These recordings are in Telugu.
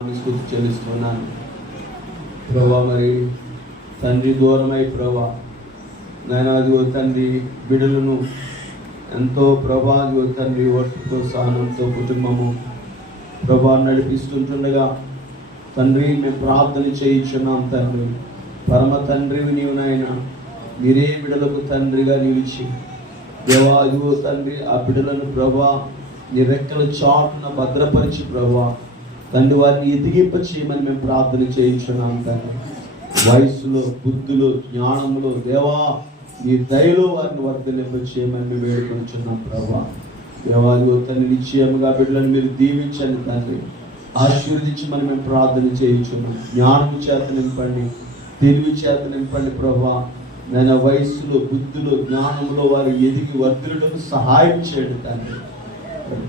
స్తుతి చెల్లిస్తున్నాను ప్రభా. మరి తండ్రి దూరమై ప్రభా నాయన అదిగో తండ్రి బిడ్డలను ఎంతో ప్రభా అదిగో తండ్రి వర్షంతో సహనంతో కుటుంబము ప్రభా నడిపిస్తుంటుండగా తండ్రి మేము ప్రార్థన చేయించున్నాం. తండ్రి పరమ తండ్రివి నీవు నాయన, మీరే బిడ్డలకు తండ్రిగా నిలిచి దేవా అదిగో తండ్రి ఆ బిడ్డలను ప్రభా నీ రెక్కల చాటున భద్రపరిచి ప్రభా తండ్రి వారిని ఎదిగింప చేయమని మేము ప్రార్థన చేయించున్నాం. తండ్రి వయస్సులో బుద్ధులు జ్ఞానములో దేవా నీ దయలో వారిని వర్ధలింప చేయమని మేము వేడుకొంచున్నాం ప్రభా. దేవాదిగో తండ్రి నిశ్చయముగా బిడ్డలను మీరు దీవించండి తండ్రి, ఆశీర్వదించమని మేము ప్రార్థన చేయించున్నాం. జ్ఞానము చేత నింపండి, తెలివి చేత నింపండి ప్రభా. నేను వయస్సులో బుద్ధులు జ్ఞానంలో వారు ఎదిగి వర్ధులకు సహాయం చేయండి తండ్రి.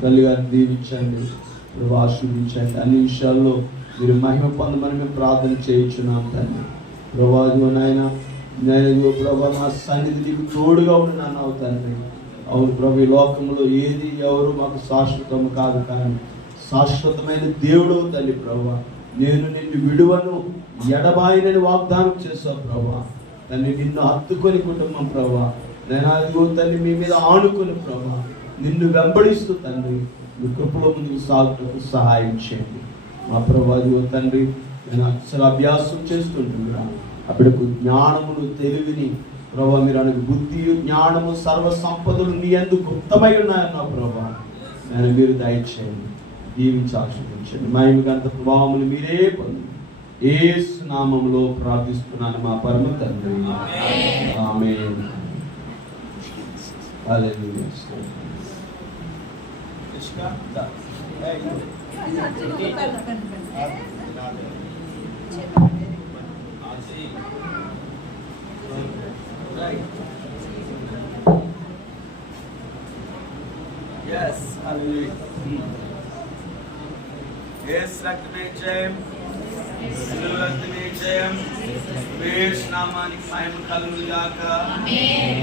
తల్లి గారిని దీవించండి, ఆశీర్వదించండి. అన్ని విషయాల్లో మీరు మహిమ పొందమని మేము ప్రార్థన చేయించున్నాం తండ్రి. ప్రభాదిగో నాయన నేను ప్రభా మా సన్నిధి నీకు తోడుగా ఉండి నాన్న తండ్రి. అవును ప్రభు, ఈ లోకంలో ఏది ఎవరు మాకు శాశ్వతం కాదు, కానీ శాశ్వతమైన దేవుడు తల్లి ప్రభా. నేను నిన్ను విడువను ఎడబాయినని వాగ్దానం చేశావు ప్రభా. తల్లి నిన్ను హత్తుకొని కుటుంబం ప్రభా నేను అదిగో తల్లి మీ మీద ఆనుకొని ప్రభా నిన్ను వెంబడిస్తూ తండ్రి మీ కృపలో ముందుకు సాగుటకు సహాయం చేయండి మా ప్రభా. అదిగో తండ్రి నేను అక్షరాభ్యాసం చేస్తుంటున్నా అప్పటికు జ్ఞానమును తెలివిని ప్రభా మీరు అనకు బుద్ధి జ్ఞానము సర్వ సంపదలు నీ యందు గుప్తమై ఉన్నాయన్న ప్రభా. నేను మీరు దయచేయండి, దీవించి ఆశీర్వదించండి. మహిమగంత ప్రభావములు మీరే పొంది యేసు నామములో ప్రార్థిస్తున్నాను మా పరమ తండ్రి, ఆమేన్. హల్లెలూయా. Yes, hallelujah. Yes, రక్తమే జయం, సిలువ రక్తమే జయం. యేసు నామానికి మహిమ కలుగును గాక.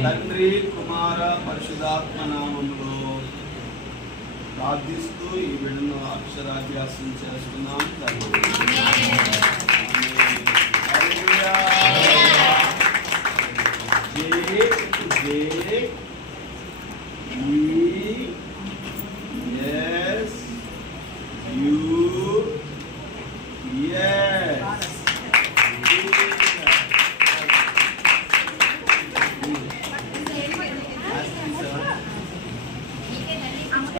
తండ్రి కుమార పరిశుద్ధాత్మ నామములో ప్రార్థిస్తూ ఈ బిడ్డను అక్షరాభ్యాసం చేస్తున్నాం తండ్రి.